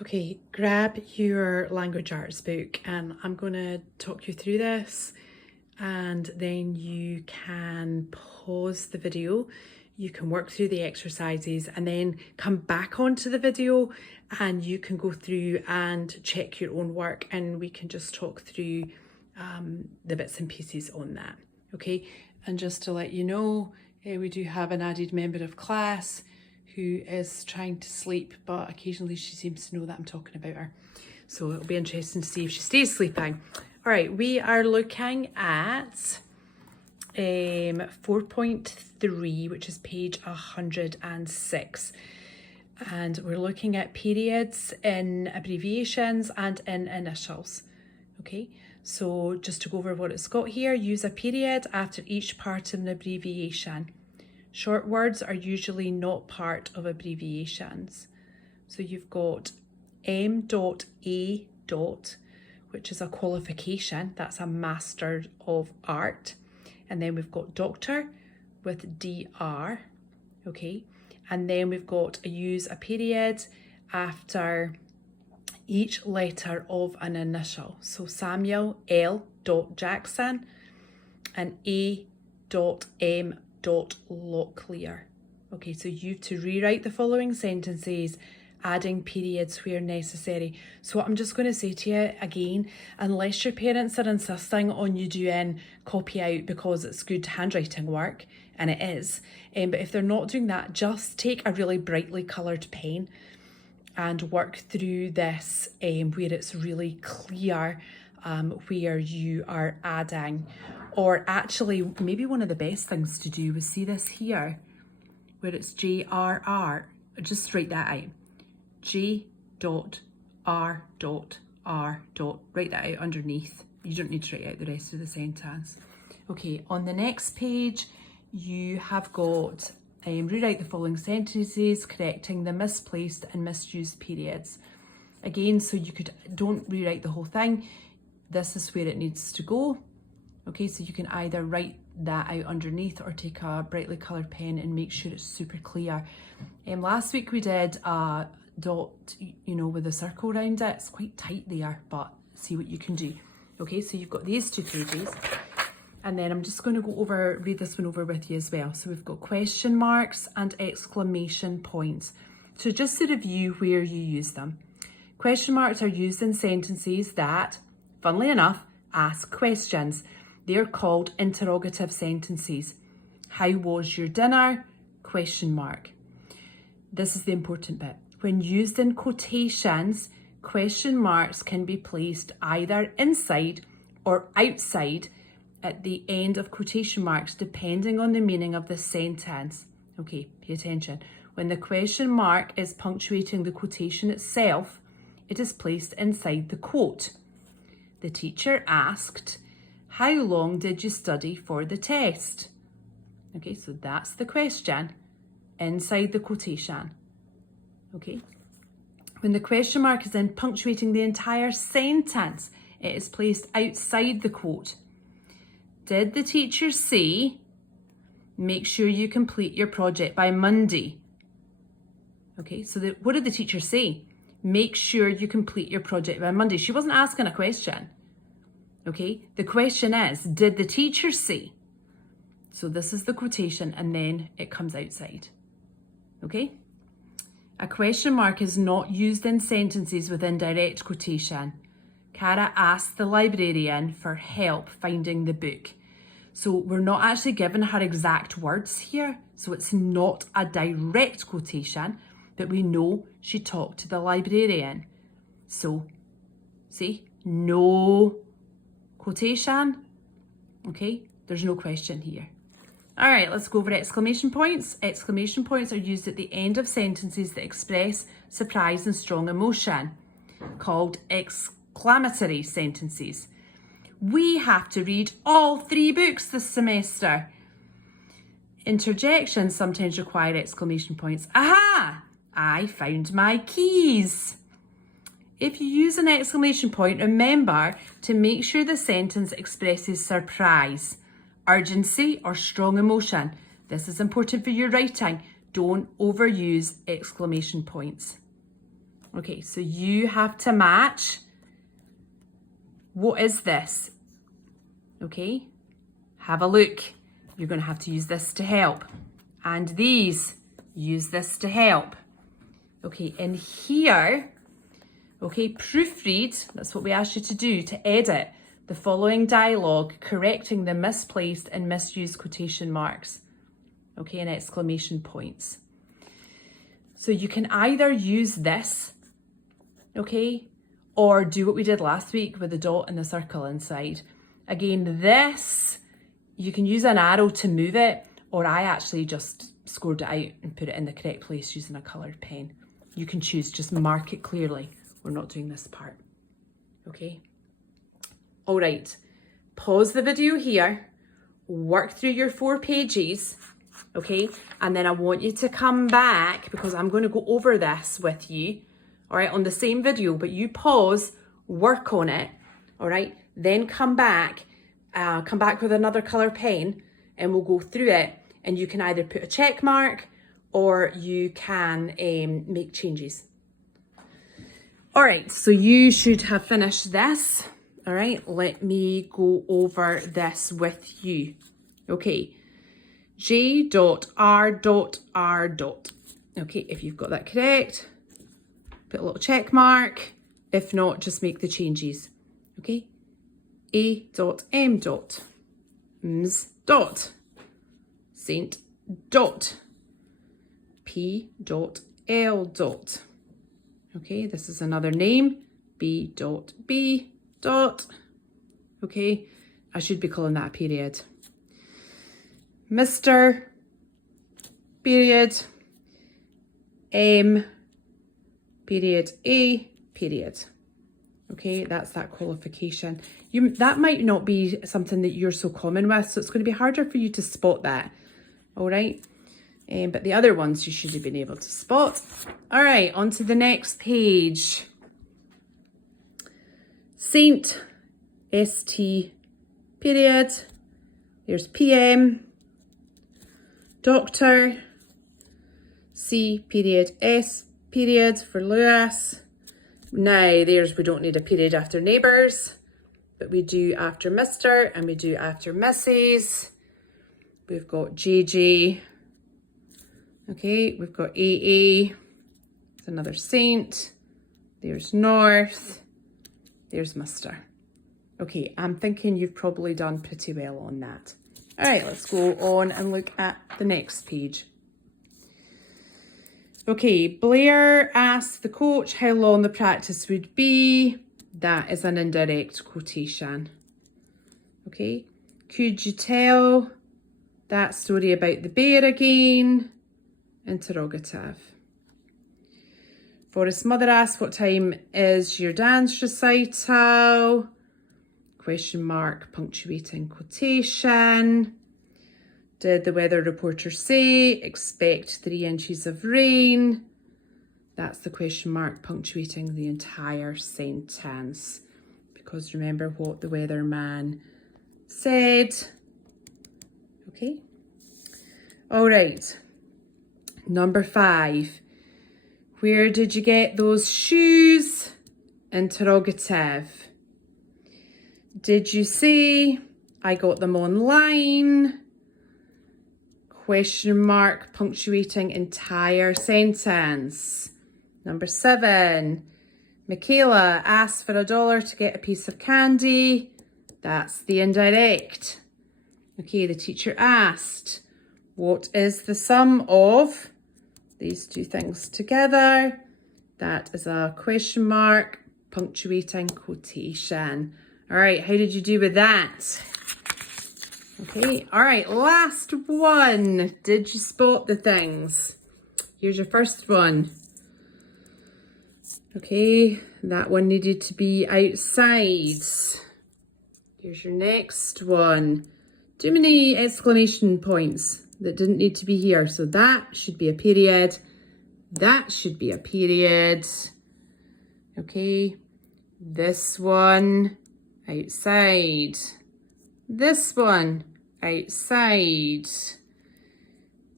Okay, grab your language arts book and I'm going to talk you through this, and then you can pause the video, you can work through the exercises and then come back onto the video and you can go through and check your own work, and we can just talk through the bits and pieces on that. Okay, and just to let you know, we do have an added member of class who is trying to sleep, but occasionally she seems to know that I'm talking about her. So it'll be interesting to see if she stays sleeping. All right, we are looking at 4.3, which is page 106. And we're looking at periods in abbreviations and in initials. Okay, so just to go over what it's got here, use a period after each part of an abbreviation. Short words are usually not part of abbreviations. So you've got M.A. which is a qualification, that's a Master of Art. And then we've got Doctor with DR, okay? And then we've got use a period after each letter of an initial. So Samuel L. Jackson and A.M. Locklear. Okay, so you have to rewrite the following sentences, adding periods where necessary. So I'm just going to say to you again, unless your parents are insisting on you doing copy out because it's good handwriting work, and it is, but if they're not doing that, just take a really brightly coloured pen and work through this where it's really clear where you are adding. Or actually, maybe one of the best things to do was see this here, where it's JRR. Just write that out. J.R.R. Write that out underneath. You don't need to write out the rest of the sentence. Okay, on the next page, you have got rewrite the following sentences, correcting the misplaced and misused periods. Again, so you don't rewrite the whole thing. This is where it needs to go. Okay, so you can either write that out underneath or take a brightly coloured pen and make sure it's super clear. Last week we did a dot, with a circle around it. It's quite tight there, but see what you can do. Okay, so you've got these two pages. And then I'm just going to read this one over with you as well. So we've got question marks and exclamation points. So just to review where you use them. Question marks are used in sentences that, funnily enough, ask questions. They're called interrogative sentences. How was your dinner? Question mark. This is the important bit. When used in quotations, question marks can be placed either inside or outside at the end of quotation marks, depending on the meaning of the sentence. Okay, pay attention. When the question mark is punctuating the quotation itself, it is placed inside the quote. The teacher asked, "How long did you study for the test?" Okay, so that's the question inside the quotation. Okay. When the question mark is then punctuating the entire sentence, it is placed outside the quote. Did the teacher say, "Make sure you complete your project by Monday"? Okay, so what did the teacher say? Make sure you complete your project by Monday. She wasn't asking a question. Okay, the question is, did the teacher say? So this is the quotation and then it comes outside. Okay? A question mark is not used in sentences with indirect quotation. Cara asked the librarian for help finding the book. So we're not actually given her exact words here. So it's not a direct quotation, but we know she talked to the librarian. So, see, no quotation. Okay, there's no question here. All right, let's go over exclamation points. Exclamation points are used at the end of sentences that express surprise and strong emotion, called exclamatory sentences. We have to read all 3 books this semester. Interjections sometimes require exclamation points. Aha! I found my keys. If you use an exclamation point, remember to make sure the sentence expresses surprise, urgency, or strong emotion. This is important for your writing. Don't overuse exclamation points. Okay, so you have to match. What is this? Okay, have a look. You're going to have to use this to help. And these, use this to help. Okay, in here, okay, proofread, that's what we asked you to do, to edit the following dialogue, correcting the misplaced and misused quotation marks, okay, and exclamation points. So you can either use this, okay, or do what we did last week with the dot and the circle inside. Again, this, you can use an arrow to move it, or I actually just scored it out and put it in the correct place using a coloured pen. You can choose, just mark it clearly. We're not doing this part, okay? All right, pause the video here, work through your 4 pages, okay? And then I want you to come back because I'm going to go over this with you, all right, on the same video, but you pause, work on it, all right? Then come back with another colour pen and we'll go through it, and you can either put a check mark or you can make changes. All right, so you should have finished this. All right, let me go over this with you. Okay, J.R.R. Okay, if you've got that correct, put a little check mark. If not, just make the changes. Okay, A.M. Ms. Saint. P.L. Okay, this is another name. B. Okay, I should be calling that a period. Mr. Period. M. Period. A. Period. Okay, that's that qualification. That might not be something that you're so common with, so it's going to be harder for you to spot that. All right, but the other ones you should have been able to spot. All right, on to the next page. Saint, S-T, period. There's PM. Doctor, C, period, S, period for Lewis. Now, we don't need a period after neighbours, but we do after Mr. and we do after Mrs. We've got JJ. Okay, we've got AA. It's another Saint. There's North. There's Mr. Okay, I'm thinking you've probably done pretty well on that. All right, let's go on and look at the next page. Okay, Blair asked the coach how long the practice would be. That is an indirect quotation. Okay, could you tell that story about the bear again? Interrogative. Forrest's mother asked, what time is your dance recital? Question mark, punctuating quotation. Did the weather reporter say expect 3 inches of rain? That's the question mark, punctuating the entire sentence. Because remember what the weatherman said. Okay. All right. Number 5. Where did you get those shoes? Interrogative. Did you say I got them online? Question mark, punctuating entire sentence. Number 7. Michaela asked for $1 to get a piece of candy. That's the indirect. Okay, the teacher asked, what is the sum of these two things together? That is a question mark, punctuating quotation. All right, how did you do with that? Okay, all right, last one. Did you spot the things? Here's your first one. Okay, that one needed to be outside. Here's your next one. Too many exclamation points that didn't need to be here. So that should be a period. That should be a period. Okay, this one, outside. This one, outside.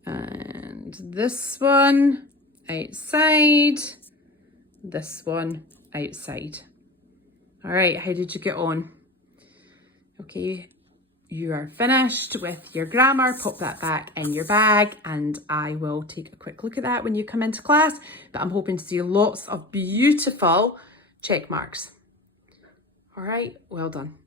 And this one, outside. this one outside. All right, how did you get on? Okay, you are finished with your grammar. Pop that back in your bag and I will take a quick look at that when you come into class. But I'm hoping to see lots of beautiful check marks. All right, well done.